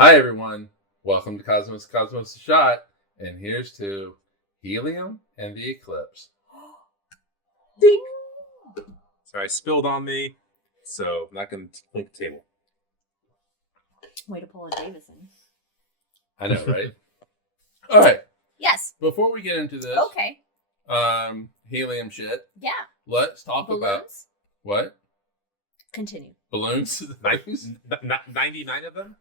Hi, everyone. Welcome to Cosmos the Shot. And here's to Helium and the Eclipse. Ding! So I spilled on me, so I'm not going to clink the table. Way to pull a Davison. I know, right? All right. Yes. Before we get into this, Okay. helium shit, Yeah. let's talk about Balloons. what? Continue. Balloons? 99 of them?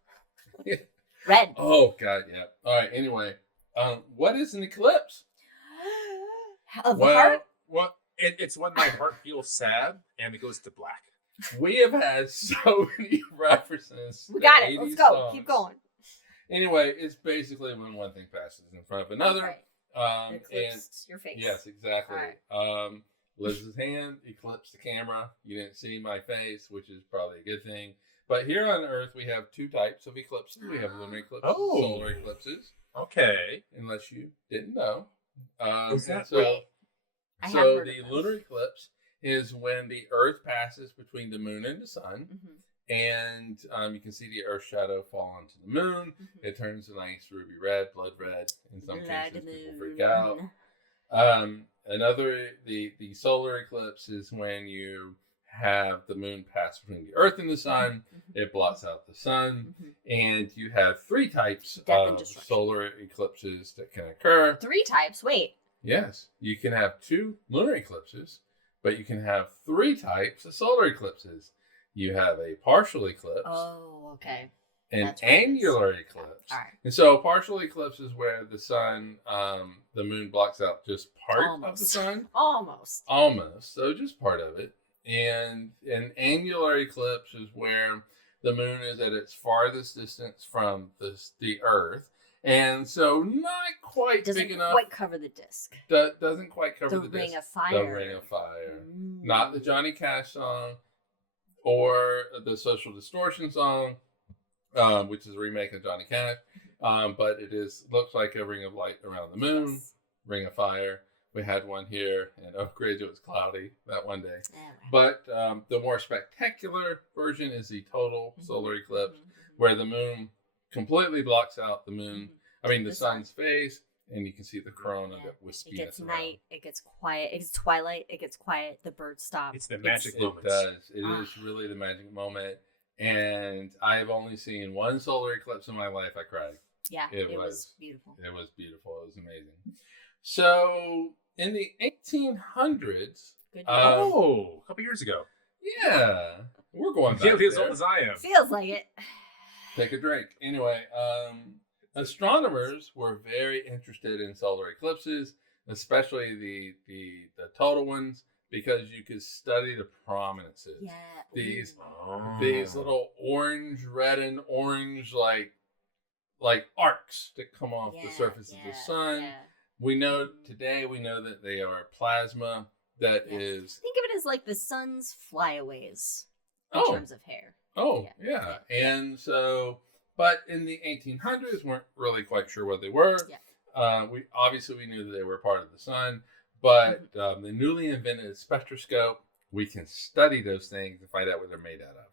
Red. Oh, God, yeah. All right, anyway. What is an eclipse? Of the heart? What? It's when my heart feels sad and it goes to black. We have had so many references. We got it. Let's go. Songs. Keep going. Anyway, it's basically when one thing passes in front of another. Right. Eclipse your face. Yes, exactly. Right. Liz's hand eclipsed the camera. You didn't see my face, which is probably a good thing. But here on Earth, we have two types of eclipses. We have lunar eclipses, solar eclipses. Okay. Unless you didn't know. What's that? So the of lunar eclipse is when the Earth passes between the moon and the sun. Mm-hmm. And you can see the Earth shadow fall onto the moon. Mm-hmm. It turns a nice ruby red, blood red. In some cases, people freak out. The solar eclipse is when you have the moon pass between the Earth and the sun. Mm-hmm. It blots out the sun. Mm-hmm. And you have three types of solar eclipses that can occur. Three types? Wait. Yes. You can have two lunar eclipses, but you can have three types of solar eclipses. You have a partial eclipse. Oh, okay. An annular eclipse. All right. And so a partial eclipse is where the sun, the moon blocks out just part of the sun. Almost. So just part of it. And an annular eclipse is where the moon is at its farthest distance from the Earth. And so not quite big enough. Doesn't quite cover the disc. Doesn't quite cover the Ring disc. of Fire. The Ring of Fire. Not the Johnny Cash song or the Social Distortion song, which is a remake of Johnny Cash. But it looks like a ring of light around the moon. Yes. Ring of Fire. We had one here in Oak Ridge. It was cloudy that one day. But the more spectacular version is the total solar eclipse, where the moon completely blocks out the sun's face, and you can see the corona that wispiness. It gets night. It gets quiet. It gets twilight. It gets quiet. The birds stop. It's the magic moment. It does. It is really the magic moment. And I've only seen one solar eclipse in my life. I cried. Yeah, it was beautiful. It was beautiful. It was amazing. So in the 1800s, a couple years ago. Yeah, we're going back there. As old as I am. Feels like it. Take a drink. Anyway, astronomers were very interested in solar eclipses, especially the total ones, because you could study the prominences. Yeah. These little orange, red, and orange like arcs that come off the surface of the sun. Yeah. We know that they are plasma that is... Think of it as like the sun's flyaways in terms of hair. Oh, yeah. And so, but in the 1800s, weren't really quite sure what they were. Yeah. We knew that they were part of the sun, but the newly invented spectroscope, we can study those things and find out what they're made out of.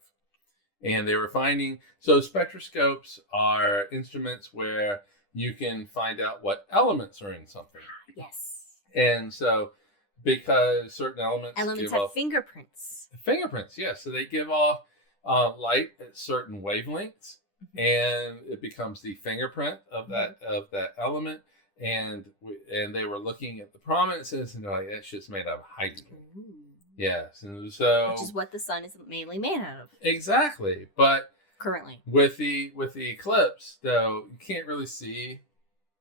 And they were finding, so spectroscopes are instruments where you can find out what elements are in something. Yes. And so, because certain elements have fingerprints. Fingerprints, yes. So they give off light at certain wavelengths, and it becomes the fingerprint of that element. And they were looking at the prominences, and they're like, that shit's made out of hydrogen. Ooh. Yes, and so which is what the sun is mainly made out of. Exactly, but currently with the eclipse, though, you can't really see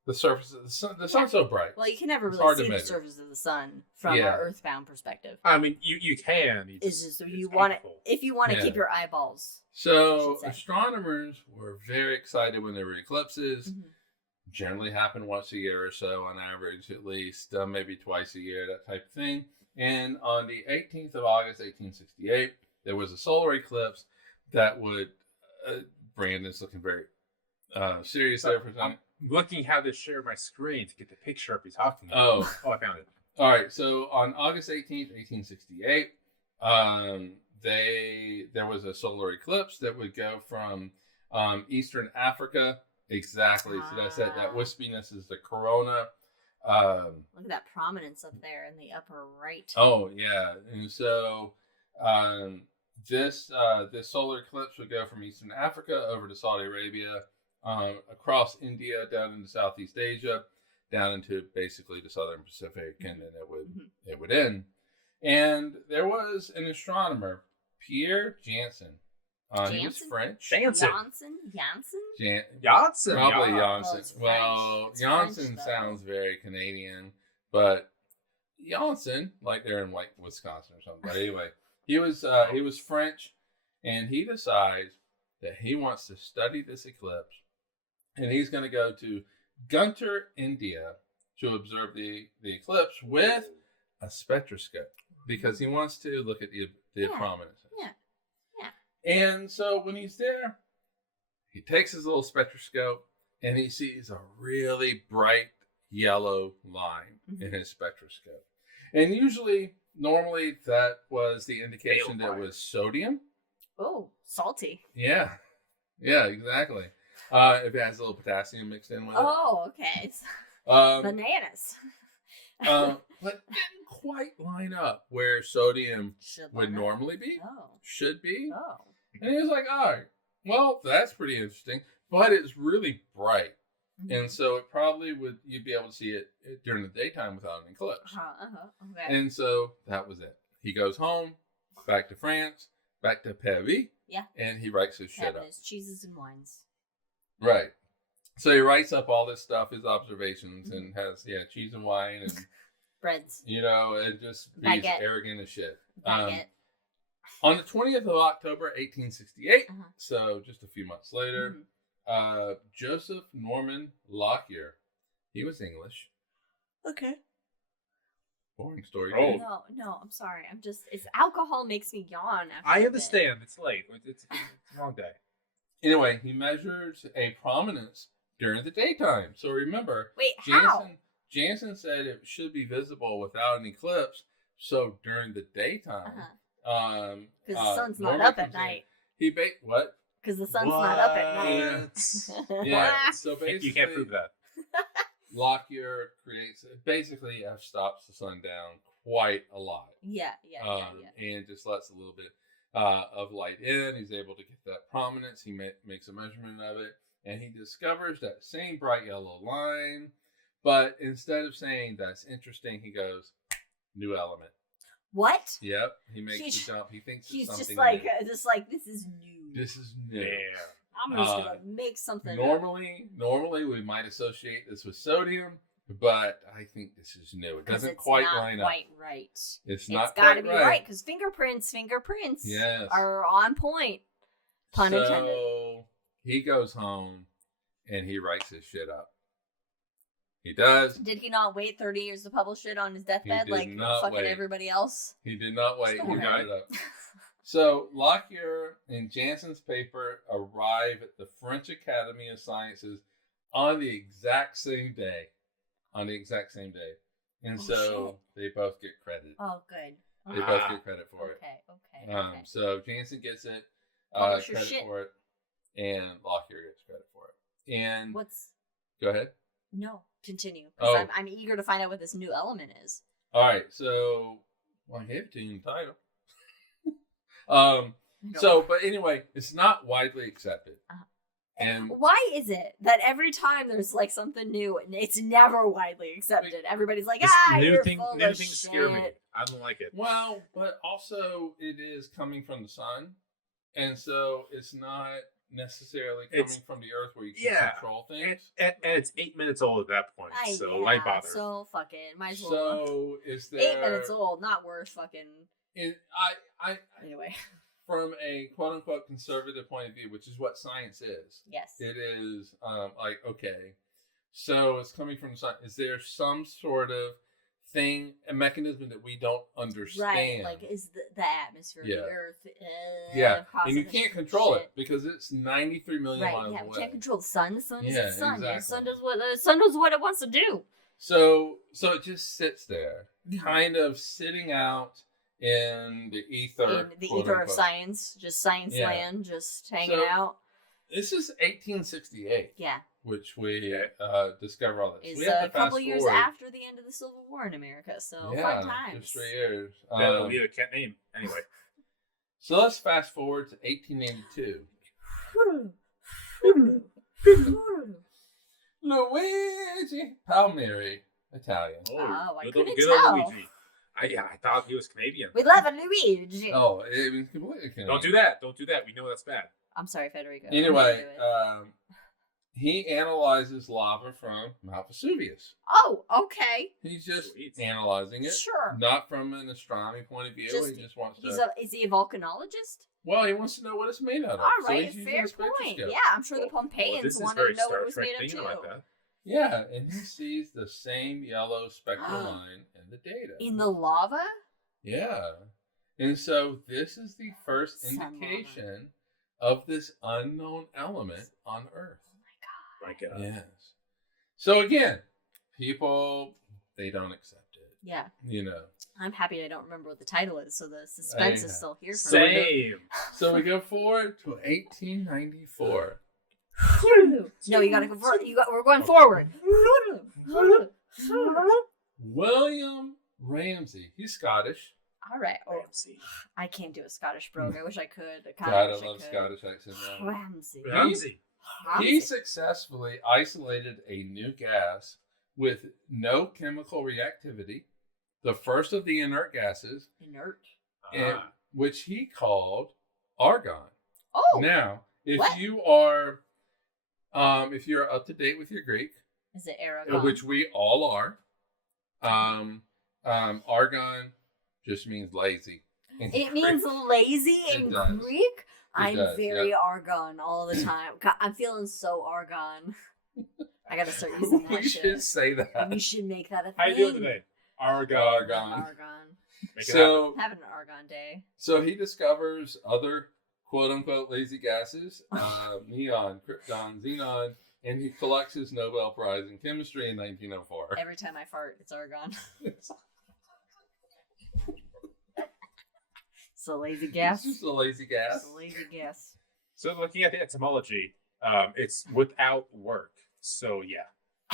the surface of the sun. The sun's so bright. Well, you can never really see the surface of the sun from an earthbound perspective. I mean, you can. It's just you want it if you want to keep your eyeballs. So astronomers were very excited when there were eclipses. Mm-hmm. Generally happen once a year or so, on average, at least, maybe twice a year, that type of thing. And on the 18th of August, 1868, there was a solar eclipse that would. Brandon's looking very serious there for a second. I'm looking how to share my screen to get the picture up you're talking about. Oh, I found it. All right. So on August 18th, 1868, there was a solar eclipse that would go from Eastern Africa, exactly. So that's that. That wispiness is the corona. Look at that prominence up there in the upper right. Oh yeah, and so this solar eclipse would go from Eastern Africa over to Saudi Arabia, across India, down into Southeast Asia, down into basically the Southern Pacific, and then it would end. And there was an astronomer, Pierre Janssen. He was French. Janssen. Janssen. Probably Janssen. Janssen. Well, Janssen sounds very Canadian, but Janssen, like they're in like Wisconsin or something. But anyway, he was French, and he decides that he wants to study this eclipse, and he's going to go to Guntur, India, to observe the eclipse with a spectroscope because he wants to look at the prominences. And so when he's there, he takes his little spectroscope and he sees a really bright yellow line in his spectroscope. And normally that was the indication that it was sodium. Oh, salty. Yeah, exactly. If it has a little potassium mixed in with it. Oh, okay. Bananas. But didn't quite line up where sodium would normally be. Should be. And he was like, all right, well, that's pretty interesting. But it's really bright. And so it probably you'd be able to see it during the daytime without an eclipse. Okay. And so that was it. He goes home, back to France, back to Paris. Yeah. And he writes his shit up. His cheeses and wines. Right. So he writes up all this stuff, his observations, and has, cheese and wine and breads. And just he's arrogant as shit. Baguette. On the 20th of October, 1868, so just a few months later, Joseph Norman Lockyer, he was English. Okay. Boring story. No, I'm sorry. It's alcohol makes me yawn. I understand. It's late. It's a long day. Anyway, he measures a prominence during the daytime. So remember, Janssen said it should be visible without an eclipse. So during the daytime, because the sun's not up at night. What? Because the sun's not up at night. Yeah. So basically, you can't prove that. Lockyer basically stops the sun down quite a lot. Yeah. And just lets a little bit of light in. He's able to get that prominence. He makes a measurement of it, and he discovers that same bright yellow line. But instead of saying that's interesting, he goes, new element. What? Yep. He makes the jump. He thinks he's it's just something like, new. This is new. This is new. Yeah. I'm just gonna make something. Normally we might associate this with sodium, but I think this is new. It doesn't quite line up. Quite right. It's not got to quite be right because fingerprints yes. are on point. Pun intended. So he goes home and he writes his shit up. He does. Did he not wait 30 years to publish it on his deathbed like fucking everybody else? He did not wait. He wrote it up. So Lockyer and Janssen's paper arrive at the French Academy of Sciences on the exact same day. And they both get credit. Oh, good. They both get credit for it. Okay. So Janssen gets it, credit for it, and Lockyer gets credit for it. And go ahead. No, continue. Because I'm eager to find out what this new element is. All right. So, I gave it to you in the title. But anyway, it's not widely accepted. And why is it that every time there's like something new, it's never widely accepted? Everybody's like, new you're things full of scare me. shit. I don't like it. Well, but also it is coming from the sun, and so it's not necessarily coming from the earth where you can control things. And it's 8 minutes old at that point, so why bother? So fucking might as well. So is there 8 minutes old? Not worth fucking. Anyway. From a quote unquote conservative point of view, which is what science is. Yes. It is okay. So it's coming from the sun. Is there some sort of thing, a mechanism that we don't understand? Right. Like, is the atmosphere, the earth, and you can't control it because it's 93 million miles away. We can't control the sun. The sun is the sun. Exactly. The sun does what it wants to do. So it just sits there, kind of sitting out in the ether. In the ether of science, just science land, just hanging out. This is 1868. Yeah. Which we discover all this. It's We have to a couple fast years forward. after the end of the Civil War in America, so Yeah, fun times. just 3 years. Yeah, we can't name anyway. So let's fast forward to 1882. Luigi Palmieri, Italian. Oh, I good couldn't good old tell. Luigi. I thought he was Canadian. We love a Luigi. Oh, it was completely Canadian. Don't do that. Don't do that. We know that's bad. I'm sorry, Federico. Anyway, he analyzes lava from Mount Vesuvius. Oh, okay. He's just Sweet. analyzing it, Sure. not from an astronomy point of view. He just wants to. Is he a volcanologist? Well, he wants to know what it's made out of. All So right, he's using fair a spectroscope. point. Yeah, I'm sure the This Pompeians is wanted very to know Star what it was Trek made of thinking too. about that. Yeah, and he sees the same yellow spectral line in the data. In the lava? Yeah. And so this is the first Sun lava. indication of this unknown element on Earth. My God. Yes. So again, people, they don't accept it. Yeah. You know. I'm happy I don't remember what the title is, so the suspense Yeah. is still here for Same. So we go forward to 1894. me. No, you gotta go forward. We're going forward. William Ramsay. He's Scottish. All right. Oh, Ramsey. I can't do a Scottish brogue. I wish I could. God, I love Scottish accent now. Ramsey. Ramsey. He successfully isolated a new gas with no chemical reactivity, the first of the inert gases, Inert. and, which he called argon. Oh, Now, if what? you are, if you're up to date with your Greek, is it Aragon? which we all are, argon just means lazy. It means lazy It in does. Greek. I'm does, very argon all the time. God, I'm feeling so argon. I gotta start using that We shit. should say that. We should make that a thing. How you doing today? Argon. Argon. Make it So, Having an argon day. so he discovers other quote-unquote lazy gases, neon, krypton, xenon, and he collects his Nobel Prize in chemistry in 1904. Every time I fart, it's argon. It's a lazy gas. It's just a lazy gas. It's a lazy gas. So looking at the etymology, it's without work. So yeah,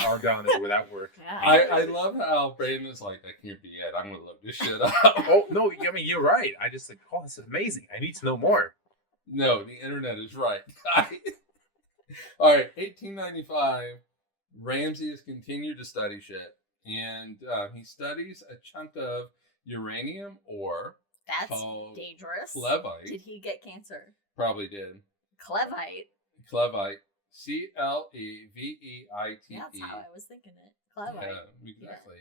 argon is without work. Yeah. I love how Brandon's like, that can't be it. I'm going to look this shit up. Oh no, I mean you're right. I just like, oh, this is amazing. I need to know more. No, the internet is right. All right, 1895, Ramsey has continued to study shit, and he studies a chunk of uranium ore That's called dangerous. clevite. Did he get cancer? Probably did. Clevite. Clevite. Cleveite. That's how I was thinking it. Clevite. Yeah, exactly.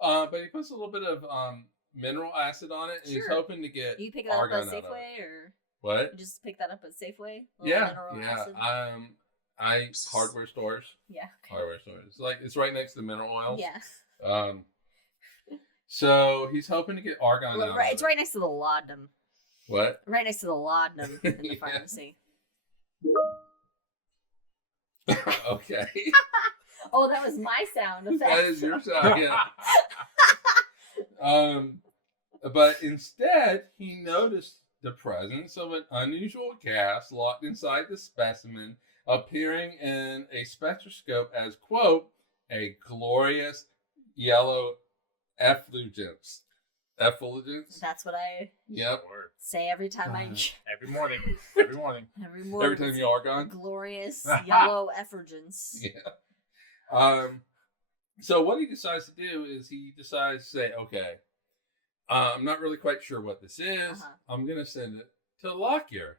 But he puts a little bit of mineral acid on it, and he's Sure. hoping to get You pick that up argon at out of it. Safeway, or What? you just pick that up at Safeway? Little Yeah, mineral yeah. acid? Hardware stores. Yeah. Hardware stores. It's right next to the mineral oils. Yeah. So he's hoping to get argon out. It's right next to the laudanum. What? Right next to the laudanum in the Yeah. pharmacy. Okay. Oh, that was my sound effect. That is your sound, yeah. But instead, he noticed the presence of an unusual gas locked inside the specimen, appearing in a spectroscope as, quote, a glorious yellow effulgence. Effulgence? That's what I Yep. Or say every time I... every morning. Every morning. Every morning. Every time you argon? Glorious yellow effulgence. Yeah. So what he decides to do is he decides to say, okay, I'm not really quite sure what this is. Uh-huh. I'm going to send it to Lockyer,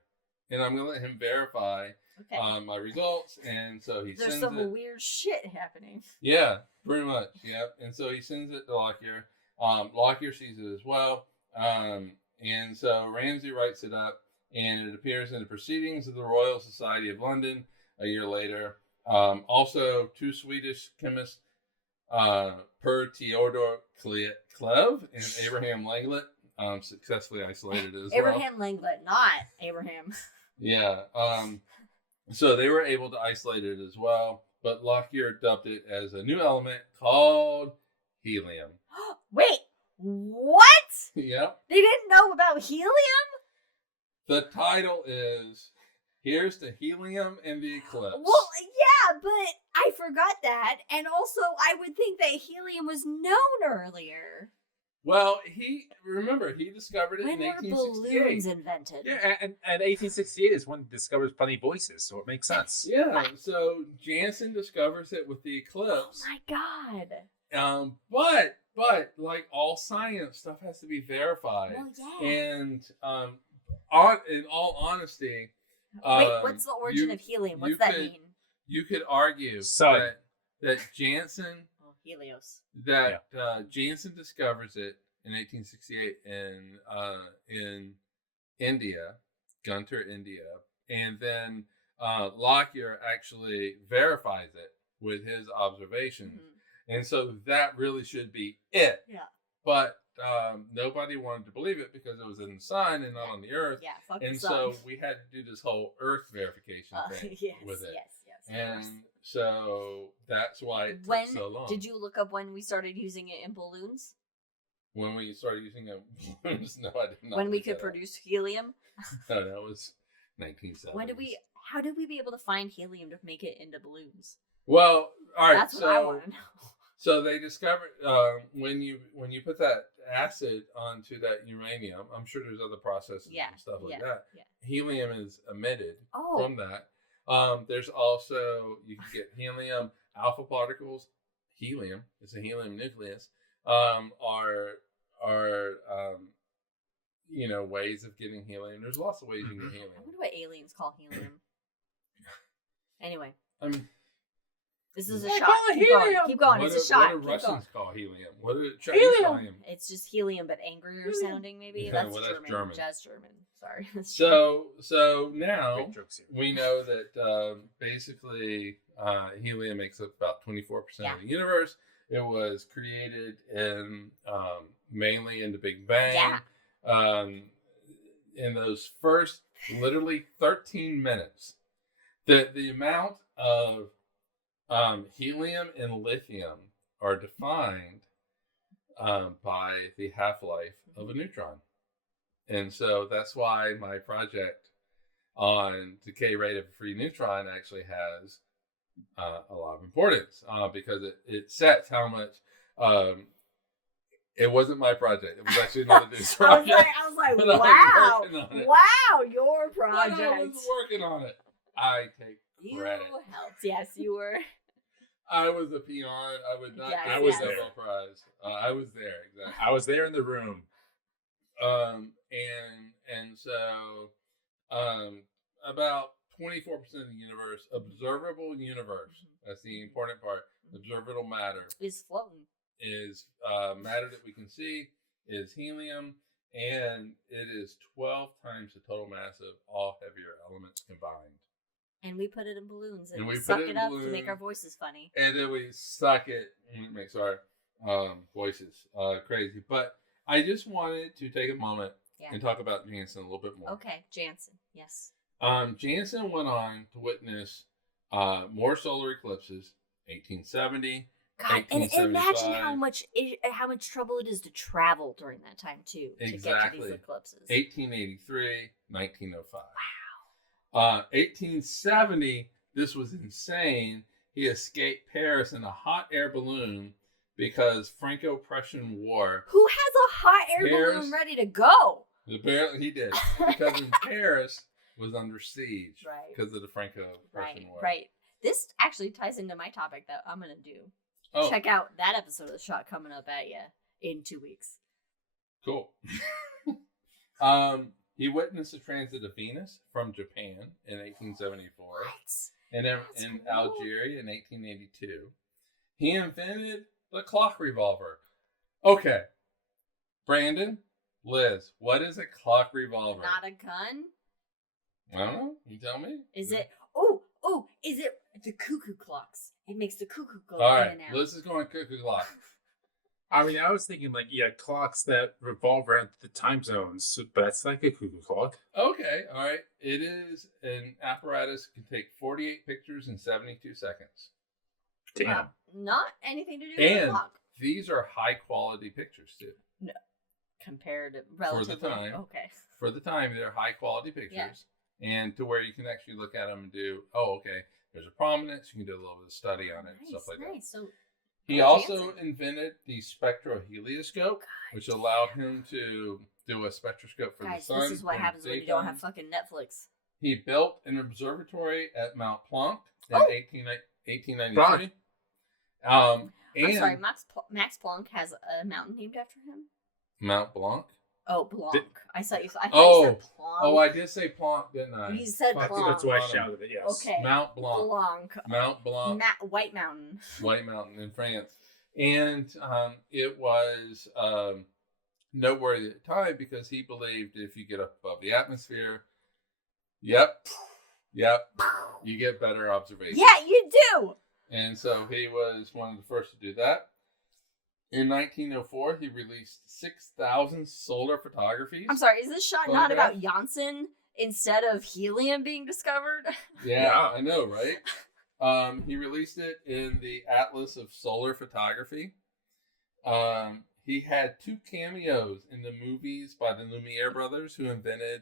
and I'm going to let him verify Okay. my results. And so he There's sends some it. weird shit happening. Yeah, pretty much. Yep. And so he sends it to Lockyer. Lockyer sees it as well. And so Ramsey writes it up, and it appears in the Proceedings of the Royal Society of London a year later. Also, two Swedish chemists, Per Theodor Cleve and Abraham Langlet, successfully isolated it as well. Abraham Langlet, not Abraham. Yeah. So they were able to isolate it as well, but Lockyer dubbed it as a new element called helium. Wait, what? Yep. They didn't know about helium? The title is Here's the Helium and the Eclipse. Well, yeah, but I forgot that. And also, I would think that helium was known earlier. Well, he discovered it When in were 1868. balloons invented? Yeah, and 1868 is when he discovers plenty voices, so it makes sense. Yeah, so Jansen discovers it with the Eclipse. Oh my god. But like all science, stuff has to be verified. Well, yeah. And in all honesty, Wait, what's the origin of helium? What's that mean? You could argue Sun. that Jansen Oh, Helios. Jansen discovers it in 1868 in India, Guntur, India, and then Lockyer actually verifies it with his observations. Mm-hmm. And so that really should be it. Yeah. But nobody wanted to believe it because it was in the sun and not on the earth. Yeah, fuck And the sun. so we had to do this whole earth verification thing yes, with it. Yes, of And course. so that's why it When took so long. did you look up when we started using it in balloons? When we started using it, no, I did not. When we look could that up. produce helium? No, that was 1970s. How did we be able to find helium to make it into balloons? Well, all right. That's what I want to know. So they discovered when you put that acid onto that uranium, I'm sure there's other processes and stuff like that. Yeah. Helium is emitted Oh. from that. There's also, you can get helium alpha particles. Helium, it's a helium nucleus. Are ways of getting helium. There's lots of ways you can get I helium. wonder what aliens call helium. Anyway, I mean, this is a They shot. call it Keep going. helium. Keep going. what It's a do shot. What do Keep Russians going. call helium? What do Chinese call Helium. helium? It's just helium, but angrier sounding. Maybe Yeah, that's well, that's German. German. Just German. Sorry. That's German. So now Big jokes here. we know that basically helium makes up about 24% Yeah. of the universe. It was created in mainly in the Big Bang. Yeah. In those first literally 13 minutes, the amount of helium and lithium are defined by the half-life of a neutron. And so that's why my project on decay rate of a free neutron actually has a lot of importance because it sets how much. It wasn't my project. It was actually another dude's project. I was like, But I was wow, working on it. wow, your But project. I was working on it. I take You credit. helped. Yes, you were. I was a peon. I would not Yes, get I was the there. Nobel Prize. I was there, exactly. I was there in the room. And so about 24% of the universe, observable universe, that's the important part, observable matter, Is floating. is matter that we can see, is helium, and it is 12 times the total mass of all heavier elements combined. And we put it in balloons and, And we we suck put it it in up to make balloon. our voices funny. And then we suck it and it makes our voices crazy. But I just wanted to take a moment Yeah. and talk about Jansen a little bit more. Okay, Jansen. Yes. Jansen went on to witness more solar eclipses, 1870. God, and imagine 1875. how much trouble it is to travel during that time too to get to Exactly. these eclipses. 1883, 1905. Wow. 1870, this was insane. He escaped Paris in a hot air balloon because Franco-Prussian War. Who has a hot air Paris- balloon ready to go? He did. Because in Paris was under siege Right. because of the Franco-Prussian Right, War. right. This actually ties into my topic that I'm gonna do. Oh, Check out that episode of the shot coming up at you in 2 weeks. cool. He witnessed the transit of Venus from Japan in 1874. What? And That's in cool. Algeria in 1882. He invented the clock revolver. Okay. Brandon, Liz, what is a clock revolver? Not a gun? I don't know. You tell me. Is it? Oh, is it the cuckoo clocks? It makes the cuckoo go All in right. and out. Liz is going cuckoo clock. I mean, I was thinking clocks that revolve around the time zones, but that's like a cuckoo clock. Okay. All right. It is an apparatus that can take 48 pictures in 72 seconds. Damn. Not anything to do with the And clock. these are high quality pictures too. Compared to relatively. time. Okay. For the time, they're high quality pictures. Yeah. and to where you can actually look at them and do, oh, okay, there's a prominence. You can do a little bit of study on it, stuff like that. So He also invented the spectrohelioscope, which allowed him to do a spectroscope for the sun. This is what happens when you don't have fucking Netflix. He built an observatory at Mount Planck in 1893. I'm sorry, Max Planck has a mountain named after him? Mount Blanc? Oh, Blanc. I thought you said Planck. Oh, I did say Planck, didn't I? You said Fuck, Blanc. That's why I shouted it, yes. Okay. Mount Blanc. Mount Blanc. White Mountain. White Mountain in France. And it was noteworthy at the time because he believed if you get up above the atmosphere, you get better observations. Yeah, you do! And so he was one of the first to do that. In 1904, he released 6,000 solar photographies. I'm sorry, is this shot not about Janssen instead of helium being discovered? Yeah, I know, right? He released it in the Atlas of Solar Photography. He had 2 cameos in the movies by the Lumiere brothers, who invented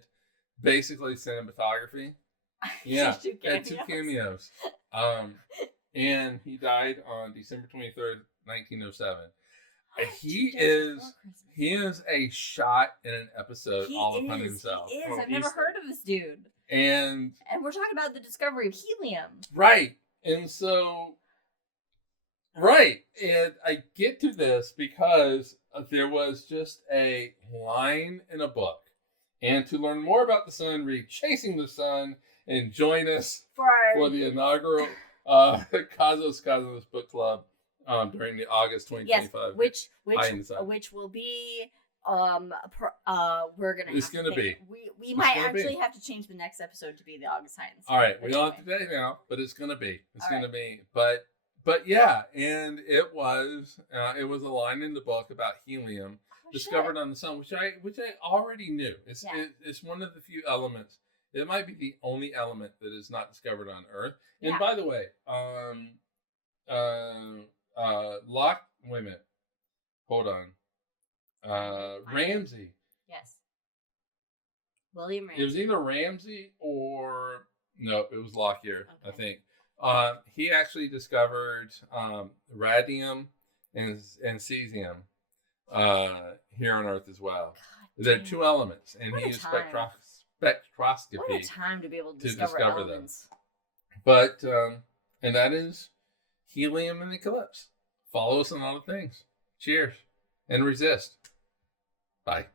basically cinematography. Yeah, Two had 2 cameos. And he died on December 23rd, 1907. He is a shot in an episode upon himself. He is. I've never heard of this dude. And we're talking about the discovery of helium. Right. And so, and I get to this because there was just a line in a book. And to learn more about the sun, read Chasing the Sun and join us for the inaugural Cosmos Book Club during the August 2025. Yes, which will be we're gonna. It's gonna be. We might actually have to change the next episode to be the August Science. All right, we don't have today now, but it's gonna be. It's gonna be. But yeah, and it was a line in the book about helium discovered on the sun, which I already knew. It's one of the few elements. It might be the only element that is not discovered on Earth. And by the way, wait a minute. Hold on. Ramsey. Yes. William Ramsey. It was either Ramsey or no, it was Lockyer, I think. He actually discovered radium and cesium here on Earth as well. There are 2 elements, and he used spectroscopy. What a time to be able to discover elements. Them. But and that is Helium and Eclipse. Follow us on all the things. Cheers and resist. Bye.